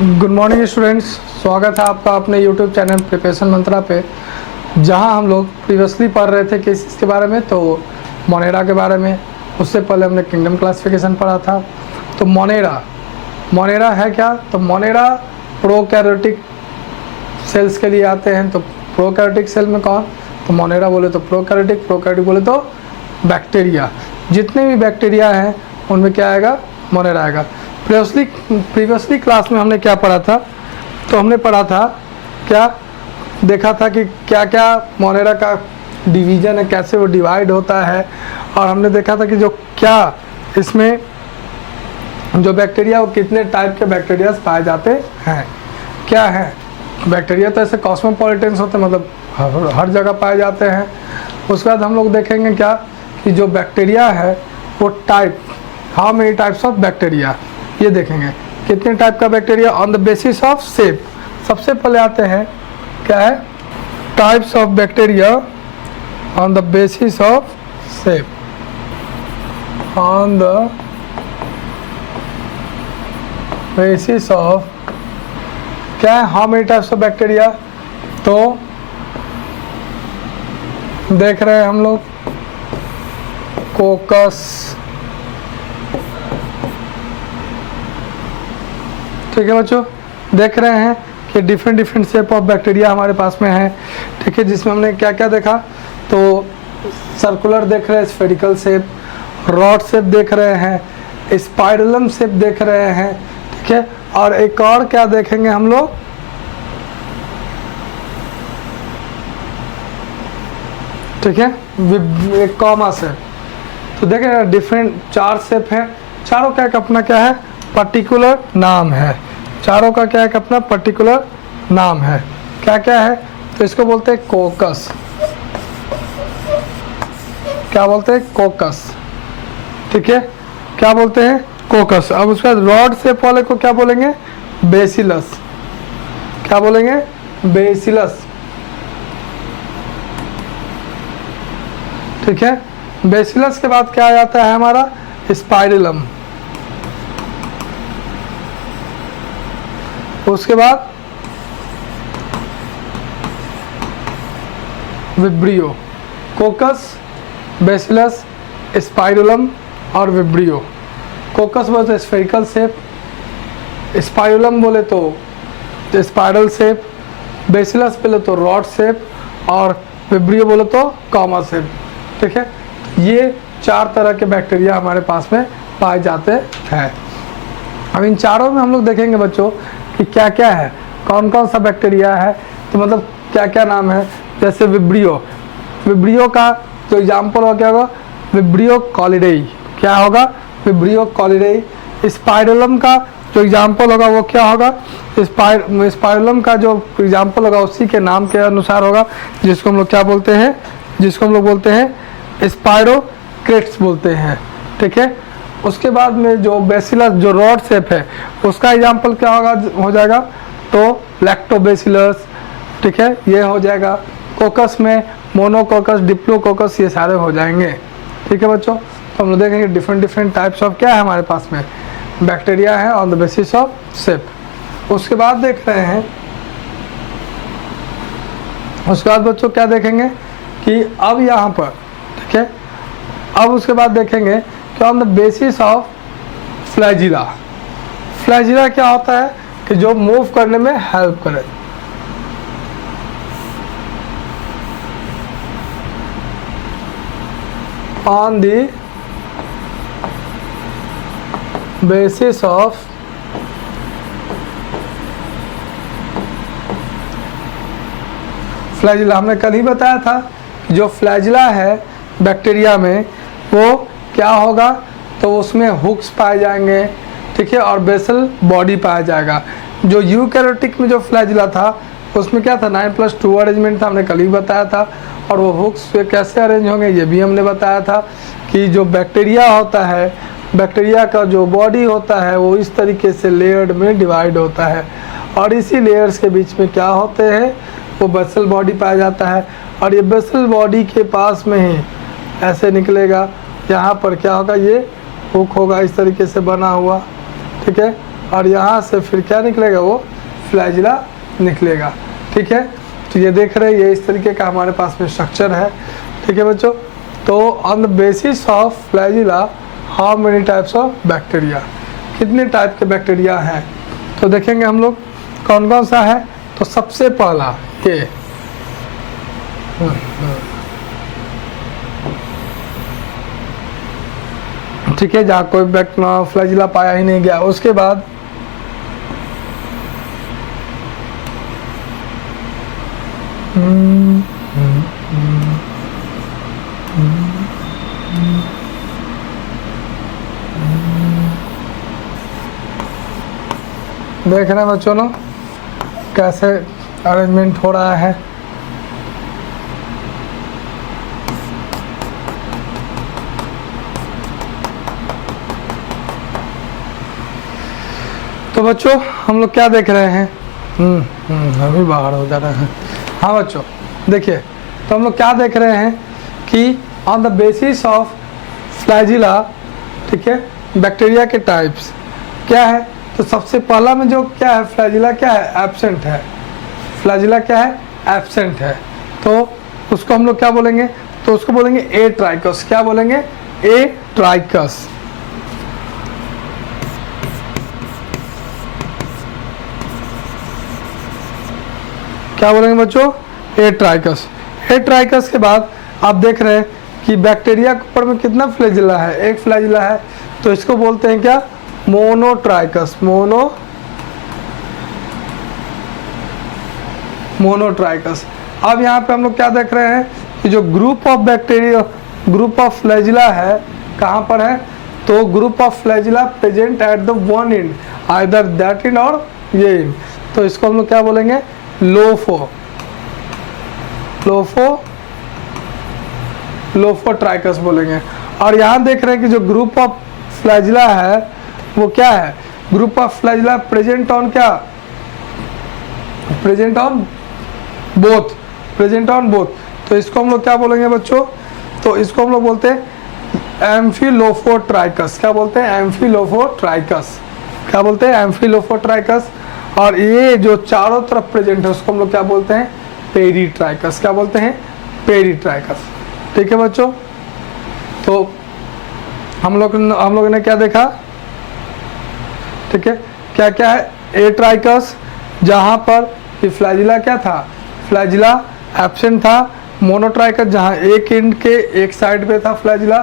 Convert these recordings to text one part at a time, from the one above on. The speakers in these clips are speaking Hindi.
गुड मॉर्निंग स्टूडेंट्स, स्वागत है आपका अपने यूट्यूब चैनल प्रिपरेशन मंत्रा पे, जहां हम लोग प्रीवियसली पढ़ रहे थे केसेस के बारे में। तो मोनेरा के बारे में, उससे पहले हमने किंगडम क्लासिफिकेशन पढ़ा था। तो मोनेरा है क्या? तो मोनेरा प्रोकैरियोटिक सेल्स के लिए आते हैं। तो प्रोकैरियोटिक सेल में कौन? तो मोनेरा बोले तो प्रोकैरियोटिक बोले तो बैक्टीरिया। जितने भी बैक्टीरिया हैं उनमें क्या आएगा? मोनेरा आएगा। प्रीवियसली क्लास में हमने क्या पढ़ा था? तो हमने पढ़ा था क्या, देखा था कि क्या क्या मोनेरा का डिवीज़न है, कैसे वो डिवाइड होता है। और हमने देखा था कि जो क्या इसमें जो बैक्टीरिया, वो कितने टाइप के बैक्टीरिया पाए जाते हैं। क्या है बैक्टीरिया? तो ऐसे कॉस्मोपॉलिटन्स होते हैं, मतलब हर जगह पाए जाते हैं। उसके बाद हम लोग देखेंगे क्या कि जो बैक्टीरिया है वो type, how many types of bacteria, ये देखेंगे कितने टाइप का bacteria on the basis of shape. सबसे पहले आते हैं क्या है, types of bacteria on the basis of shape. On the basis of क्या है, how many types of bacteria. तो देख रहे हैं हम लोग कोकस, ठीक है बच्चों, देख रहे हैं कि डिफरेंट शेप ऑफ बैक्टीरिया हमारे पास में है। ठीक है, जिसमें हमने क्या क्या देखा? तो सर्कुलर देख रहे हैं, स्फेरिकल शेप, रॉड शेप देख रहे हैं, स्पाइरलम शेप देख रहे हैं। ठीक है, और एक और क्या देखेंगे हम लोग? ठीक है, एक कॉमा शेप। तो देखें डिफरेंट चार शेप है, चारों का एक अपना क्या है, पर्टिकुलर नाम है। चारों का क्या है, अपना पर्टिकुलर नाम है। क्या क्या है? तो इसको बोलते हैं कोकस। क्या बोलते हैं? कोकस। ठीक है, क्या बोलते हैं? कोकस। अब उसके बाद रॉड शेप वाले को क्या बोलेंगे? बेसिलस। क्या बोलेंगे? बेसिलस। ठीक है, बेसिलस के बाद क्या आ जाता है हमारा? स्पाइरलम। उसके बाद विब्रियो। कोकस, बेसिलस, स्पाइरलम और विब्रियो। कोकस बोले तो स्फेरिकल शेप, स्पाइरलम बोले तो स्पाइरल शेप, बेसिलस बोले तो रॉड शेप और विब्रियो बोले तो कॉमा शेप। ठीक है, ये चार तरह के बैक्टीरिया हमारे पास में पाए जाते हैं। अब इन चारों में हम लोग देखेंगे बच्चों कि क्या क्या है, कौन कौन सा बैक्टीरिया है। तो मतलब क्या क्या नाम है, जैसे विब्रियो का जो एग्जाम्पल हो क्या होगा? विब्रियो कॉलिडेई। क्या होगा? विब्रियो कॉलिडेई। स्पाइरलम का जो एग्जाम्पल होगा वो क्या होगा? स्पाइरलम का जो एग्जाम्पल होगा उसी के नाम के अनुसार होगा, जिसको हम लोग क्या बोलते हैं? जिसको हम लोग बोलते हैं स्पाइरोक्रेट्स बोलते हैं। ठीक है, उसके बाद में जो बेसिलस, जो रॉड शेप है, उसका एग्जाम्पल क्या होगा? हो जाएगा तो लैक्टोबेसिलस। ठीक है, ये हो जाएगा। कोकस में मोनोकोकस, डिप्लोकोकस, ये सारे हो जाएंगे। ठीक है बच्चों, तो हम लोग देखेंगे डिफरेंट टाइप्स ऑफ क्या है हमारे पास में बैक्टीरिया है on the basis of shape. उसके बाद देख रहे हैं, उसके बाद बच्चों क्या देखेंगे कि अब यहाँ पर, ठीक है, अब उसके बाद देखेंगे कि on the basis of flagella. Flagella क्या होता है कि जो मूव करने में हेल्प करे। On the basis of flagella, हमने कल ही बताया था कि जो फ्लैजिला है बैक्टीरिया में वो क्या होगा? तो उसमें हुक्स पाए जाएंगे। ठीक है, और बेसल बॉडी पाया जाएगा। जो यूकैरियोटिक में जो फ्लैजिला था उसमें क्या था? 9+2 अरेंजमेंट था, हमने कल ही बताया था। और वो हुक्स कैसे अरेंज होंगे ये भी हमने बताया था कि जो बैक्टीरिया होता है, बैक्टीरिया का जो बॉडी होता है वो इस तरीके से लेयर्ड में डिवाइड होता है, और इसी लेयर्स के बीच में क्या होते हैं? वो बेसल बॉडी पाया जाता है। और ये बेसल बॉडी के पास में ही ऐसे निकलेगा, यहाँ पर क्या होगा? ये हुक होगा इस तरीके से बना हुआ। ठीक है, और यहाँ से फिर क्या निकलेगा, वो फ्लैजिला निकलेगा। ठीक है, तो ये देख रहे हैं, ये इस तरीके का हमारे पास में स्ट्रक्चर है। ठीक है बच्चों, तो on the basis of flagella how many types of bacteria, कितने टाइप के बैक्टीरिया हैं, तो देखेंगे हम लोग कौन कौन सा है। तो सबसे पहला ये ठीक है, जहाँ कोई फ्लैजिला पाया ही नहीं गया। उसके बाद देख रहे हैं बच्चों लोग कैसे अरेंजमेंट हो रहा है। तो बच्चों हम लोग क्या देख रहे हैं, अभी बाहर हो जा रहा है। हाँ बच्चों देखिए, तो हम लोग क्या देख रहे हैं कि on the basis of flagella, ठीक है, बैक्टीरिया के टाइप्स क्या है। तो सबसे पहला में जो क्या है, फ्लैजिला क्या है, एब्सेंट है। फ्लैजिला क्या है, एब्सेंट है। तो उसको हम लोग क्या बोलेंगे, तो उसको बोलेंगे ए ट्राइकस। क्या बोलेंगे, ए ट्राइकस। क्या बोलेंगे बच्चों, ए ट्राइकस। ए ट्राइकस के बाद आप देख रहे हैं कि बैक्टीरिया के ऊपर में कितना फ्लैजिला है, एक फ्लैजिला है, तो इसको बोलते हैं क्या, मोनोट्राइकस। मोनोट्राइकस। अब यहाँ पे हम लोग क्या देख रहे हैं कि जो group of bacteria, group of flagella है, कहाँ पर है, तो group of flagella present at the one and, either that and और ये एंड। तो इसको हम लोग क्या बोलेंगे, लोफोट्राइकस बोलेंगे। और यहाँ देख रहे हैं कि जो ग्रुप ऑफ फ्लैजिला है वो क्या है, group of flagella present on क्या, प्रेजेंट ऑन बोथ। तो इसको हम लोग क्या बोलेंगे बच्चों, तो इसको हम लोग बोलते हैं एम्फिलोफोट्राइकस। क्या बोलते हैं, एम्फिलोफोट्राइकस। क्या बोलते हैं, एम्फिलोफोट्राइकस। और ये जो चारों तरफ प्रेजेंट है उसको हम लोग क्या बोलते हैं, पेरीट्राइकस। क्या बोलते हैं, पेरीट्राइकस। ठीक है बच्चों, तो हम लोगों ने क्या देखा, ठीक है, क्या क्या है, ए ट्राइकस, जहाँ पर ये फ्लैजिला क्या था, फ्लैजिला एब्सेंट था। मोनोट्राइकस, जहाँ एक एंड के एक साइड पे था फ्लैजिला।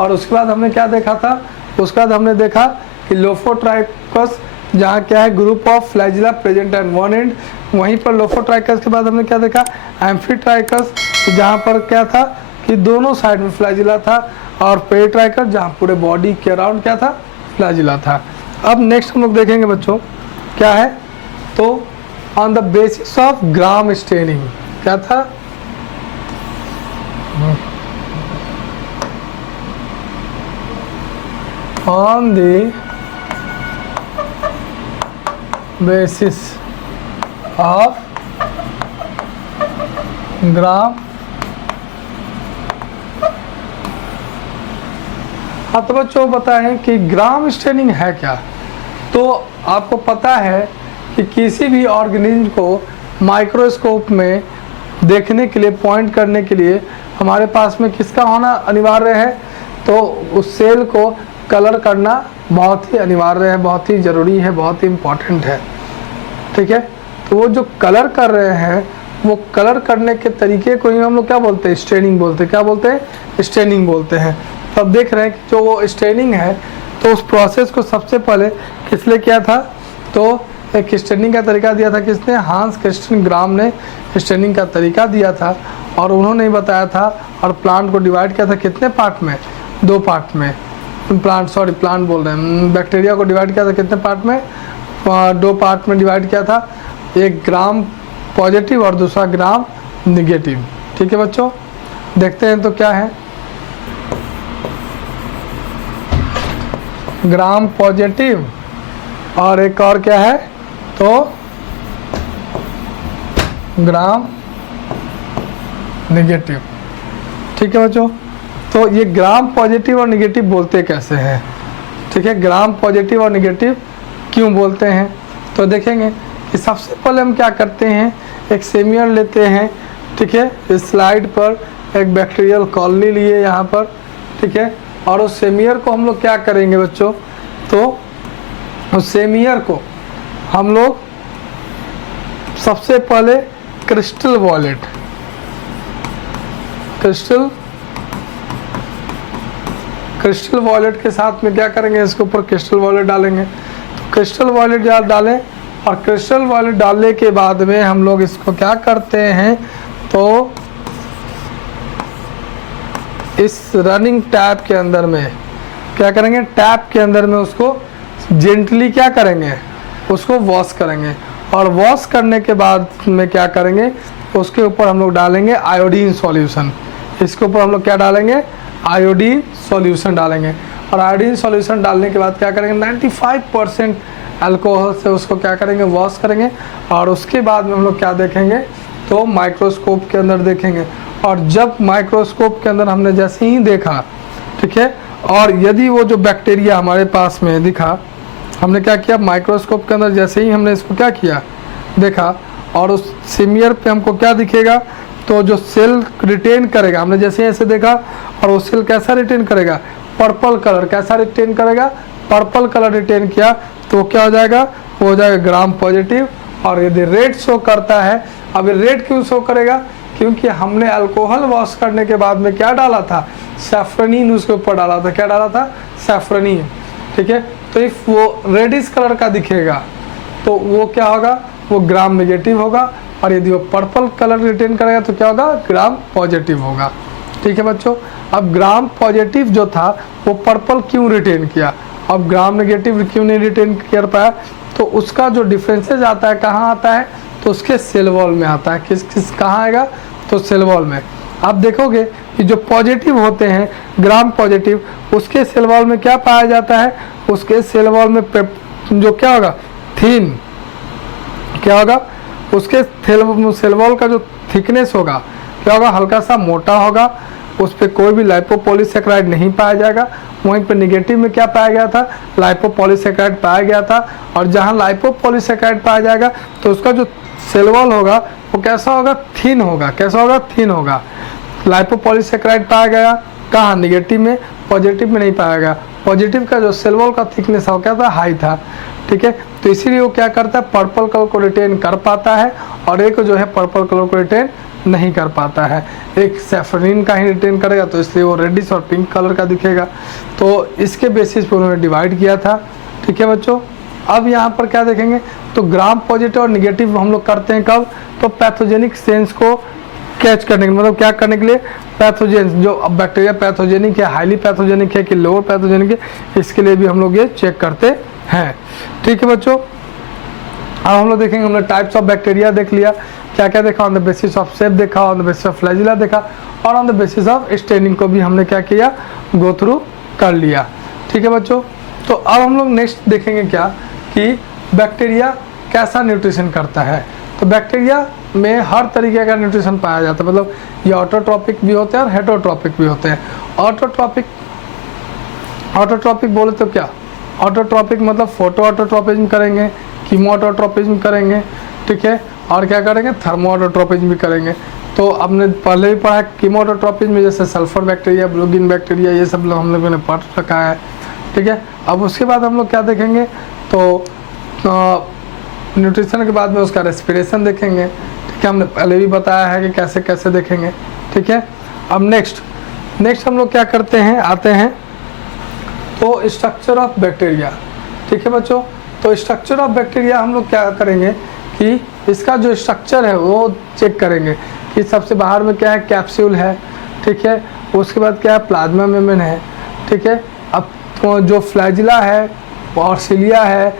और उसके बाद हमने क्या देखा था, उसके बाद हमने देखा कि लोफोट्राइकस, जहाँ क्या है, group of flagella present at one and. वहीं पर लोफोट्राइकस के बाद हमने क्या देखा, एम्फीट्राइकस, जहाँ पर क्या था कि दोनों साइड में फ्लैजिला था। और पेरीट्राइकस, जहाँ पूरे बॉडी के अराउंड क्या था, फ्लैजिला था। अब नेक्स्ट हम लोग देखेंगे बच्चों क्या है, तो on the basis of gram staining, क्या था, on the basis of gram. हाँ तो बच्चों बताएं कि ग्राम स्टेनिंग है क्या। तो आपको पता है कि किसी भी ऑर्गेनिज्म को माइक्रोस्कोप में देखने के लिए, पॉइंट करने के लिए हमारे पास में किसका होना अनिवार्य है, तो उस सेल को कलर करना बहुत ही अनिवार्य है, बहुत ही ज़रूरी है, बहुत ही इम्पॉर्टेंट है। ठीक है, तो वो जो कलर कर रहे हैं, वो कलर करने के तरीके को ही हम लोग क्या बोलते हैं, स्टेनिंग बोलते हैं। क्या बोलते हैं, स्टेनिंग बोलते हैं। तो अब देख रहे हैं कि जो वो स्टेनिंग है, तो उस प्रोसेस को सबसे पहले किस लिए किया था, तो एक स्टेनिंग का तरीका दिया था किसने, हांस क्रिस्टियन ग्राम ने स्टेनिंग का तरीका दिया था। और उन्होंने ही बताया था, और प्लांट को डिवाइड किया था कितने पार्ट में, 2 पार्ट में। प्लांट बोल रहे हैं, बैक्टीरिया को डिवाइड किया था कितने पार्ट में, 2 पार्ट में डिवाइड किया था, एक ग्राम पॉजिटिव और दूसरा ग्राम निगेटिव। ठीक है बच्चों, देखते हैं तो क्या है, ग्राम पॉजिटिव और एक और क्या है, तो ग्राम निगेटिव। ठीक है बच्चों, तो ये ग्राम पॉजिटिव और निगेटिव बोलते कैसे हैं, ठीक है, ग्राम पॉजिटिव और निगेटिव क्यों बोलते हैं। तो देखेंगे कि सबसे पहले हम क्या करते हैं, एक सेमियर लेते हैं, ठीक है। इस स्लाइड पर एक बैक्टीरियल कॉलोनी लिए यहाँ पर, ठीक है। और उस सेमियर को हम लोग क्या करेंगे बच्चों, तो उस सेमियर को हम लोग सबसे पहले क्रिस्टल वॉयलेट के साथ में क्या करेंगे, इसके ऊपर क्रिस्टल वॉयलेट डालेंगे। तो क्रिस्टल वॉयलेट डालें, और क्रिस्टल वॉयलेट डालने के बाद में हम लोग इसको क्या करते हैं, तो इस रनिंग टैप के अंदर में क्या करेंगे, टैप के अंदर में उसको जेंटली क्या करेंगे, उसको वॉश करेंगे। और वॉश करने के बाद में क्या करेंगे, उसके ऊपर हम लोग डालेंगे आयोडीन सॉल्यूशन। इसके ऊपर हम लोग क्या डालेंगे, आयोडीन सॉल्यूशन डालेंगे। और आयोडीन सॉल्यूशन डालने के बाद क्या करेंगे, 95% अल्कोहल से उसको क्या करेंगे, वॉश करेंगे। और उसके बाद में हम लोग क्या देखेंगे, तो माइक्रोस्कोप के अंदर देखेंगे। और जब माइक्रोस्कोप के अंदर हमने जैसे ही देखा, ठीक है, और यदि वो जो बैक्टीरिया हमारे पास में दिखा, हमने क्या किया, माइक्रोस्कोप के अंदर जैसे ही हमने इसको क्या किया, देखा, और उस सेमियर पे हमको क्या दिखेगा, तो जो सेल रिटेन करेगा, हमने जैसे ऐसे देखा, और वो सेल कैसा रिटेन करेगा, पर्पल कलर, कैसा रिटेन करेगा, पर्पल कलर रिटेन किया, तो क्या हो जाएगा, वो हो जाएगा ग्राम पॉजिटिव। और यदि रेड शो करता है, अब रेड क्यों शो करेगा, क्योंकि हमने अल्कोहल वॉश करने के बाद में क्या डाला था, सैफ्रनीन उसके ऊपर डाला था। क्या डाला था, सैफ्रनीन, ठीक है। तो इफ वो रेडिश कलर का दिखेगा तो वो क्या होगा, वो ग्राम नेगेटिव होगा। और यदि वो पर्पल कलर रिटेन करेगा तो क्या होगा, ग्राम पॉजिटिव होगा, ठीक है बच्चों। अब ग्राम पॉजिटिव जो था वो पर्पल क्यों रिटेन किया, अब ग्राम नेगेटिव क्यों नहीं रिटेन कर पाया, तो उसका जो डिफरेंसेस आता है कहाँ आता है, तो उसके सेल वॉल में आता है। किस कहाँ आएगा, तो सेल वॉल में। आप देखोगे कि जो पॉजिटिव होते हैं, ग्राम पॉजिटिव, उसके सेल वॉल में क्या पाया जाता है, उसके सेल वॉल में जो क्या होगा, थिन, क्या होगा, उसके सेल वॉल का जो थिकनेस होगा क्या होगा, हल्का सा मोटा होगा। उस पर कोई भी लाइपोपॉलीसैकेराइड नहीं पाया जाएगा। वहीं पे नेगेटिव में क्या पाया गया था, लाइपोपॉलीसैकेराइड पाया गया था। और जहाँ लाइपोपॉलीसैकेराइड पाया जाएगा तो उसका जो सेल वॉल होगा वो कैसा होगा, थिन होगा। कैसा होगा, थिन होगा। लाइपोपॉलीसैकेराइड पाया गया कहाँ, नेगेटिव में, पॉजिटिव में नहीं पाया गया। पॉजिटिव का जो सेल वॉल का थिकनेस हो क्या था, हाई था, ठीक है। तो इसीलिए वो क्या करता है, पर्पल कलर को रिटेन कर पाता है, और एक जो है पर्पल कलर को रिटेन नहीं कर पाता है। एक सैफरनीन का ही रिटेन करेगा, तो इसलिए वो रेडिश और पिंक कलर का दिखेगा। तो इसके बेसिस पर उन्होंने डिवाइड किया था, ठीक है बच्चों। अब यहाँ पर क्या देखेंगे, तो ग्राम पॉजिटिव और निगेटिव हम लोग करते हैं कब, तो पैथोजेनिक सेंस को कैच करने के, मतलब क्या करने के लिए, पैथोजेन, जो बैक्टीरिया पैथोजेनिक है, हाईली पैथोजेनिक है कि लोअर पैथोजेनिक है, इसके लिए भी हम लोग ये चेक करते हैं, ठीक है बच्चों। अब हम लोग देखेंगे, हमने टाइप्स ऑफ बैक्टीरिया देख लिया, क्या क्या देखा, on the basis of shape देखा, on the basis of flagella देखा, और on the basis of staining को भी हमने क्या किया, गो थ्रू कर लिया, ठीक है बच्चों। तो अब हम लोग नेक्स्ट देखेंगे क्या, कि बैक्टीरिया कैसा न्यूट्रिशन करता है। तो बैक्टीरिया में हर तरीके का न्यूट्रिशन पाया जाता है, मतलब ये ऑटोट्रॉपिक भी होते हैं और हेटरोट्रॉपिक भी होते हैं। ऑटोट्रॉपिक बोले तो क्या, ऑटोट्रॉपिक मतलब फोटो ऑटोट्रॉपिज्म करेंगे, कीमो ऑटोट्रॉपिज्म करेंगे, ठीक है, और क्या करेंगे, थर्मो ऑटोट्रॉपिज्म भी करेंगे। तो हमने पहले भी पढ़ा कीमो ऑटोट्रॉपिज्म में जैसे सल्फर बैक्टीरिया, ब्लूगिन बैक्टीरिया, ये सब हम लोगों ने पढ़ रखा है, ठीक है। अब उसके बाद हम लोग क्या देखेंगे, तो न्यूट्रिशन के बाद में उसका रेस्पिरेशन देखेंगे, ठीक है, हमने पहले भी बताया है कि कैसे कैसे देखेंगे, ठीक है। अब नेक्स्ट हम लोग क्या करते हैं, आते हैं तो स्ट्रक्चर ऑफ बैक्टीरिया, ठीक है बच्चों। तो स्ट्रक्चर ऑफ बैक्टीरिया हम लोग क्या करेंगे कि इसका जो स्ट्रक्चर है वो चेक करेंगे कि सबसे बाहर में क्या है, कैप्सूल है, ठीक है, उसके बाद क्या है, प्लाज्मा मेम्ब्रेन है, ठीक है। अब तो जो फ्लैजिला है और सिलिया है,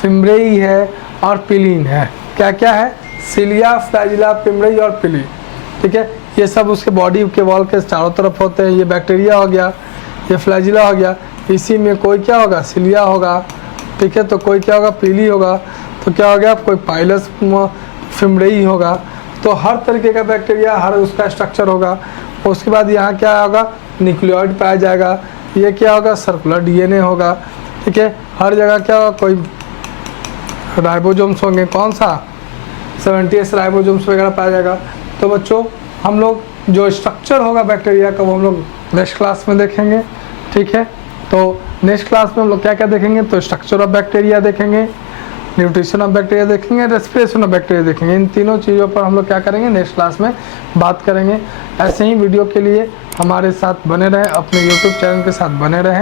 फिम्ब्रेई है और पिलीन है, क्या क्या है, सिलिया, फ्लैजिला, फिम्ब्रेई और पिलीन, ठीक है। ये सब उसके बॉडी के वॉल के चारों तरफ होते हैं। ये बैक्टीरिया हो गया, ये फ्लैजिला हो गया, इसी में कोई क्या होगा, सिलिया होगा, ठीक है, तो कोई क्या होगा, पीली होगा, तो क्या हो गया, कोई पाइलस फिम्ब्रेई होगा। तो हर तरीके का बैक्टीरिया, हर उसका स्ट्रक्चर होगा। उसके बाद यहाँ क्या होगा, न्यूक्लियोइड पाया जाएगा, ये क्या होगा, सर्कुलर डीएनए होगा, ठीक है। हर जगह क्या होगा, कोई राइबोसोम्स होंगे, कौन सा 70S राइबोसोम्स वगैरह पाया जाएगा। तो बच्चों हम लोग जो स्ट्रक्चर होगा बैक्टीरिया का वो हम लोग नेक्स्ट क्लास में देखेंगे, ठीक है। तो नेक्स्ट क्लास में हम लोग क्या क्या देखेंगे, तो स्ट्रक्चर ऑफ बैक्टीरिया देखेंगे, न्यूट्रिशन ऑफ बैक्टीरिया देखेंगे, रेस्पिरेशन ऑफ बैक्टीरिया देखेंगे। इन तीनों चीज़ों पर हम लोग क्या करेंगे, नेक्स्ट क्लास में बात करेंगे। ऐसे ही वीडियो के लिए हमारे साथ बने रहें, अपने यूट्यूब चैनल के साथ बने रहें।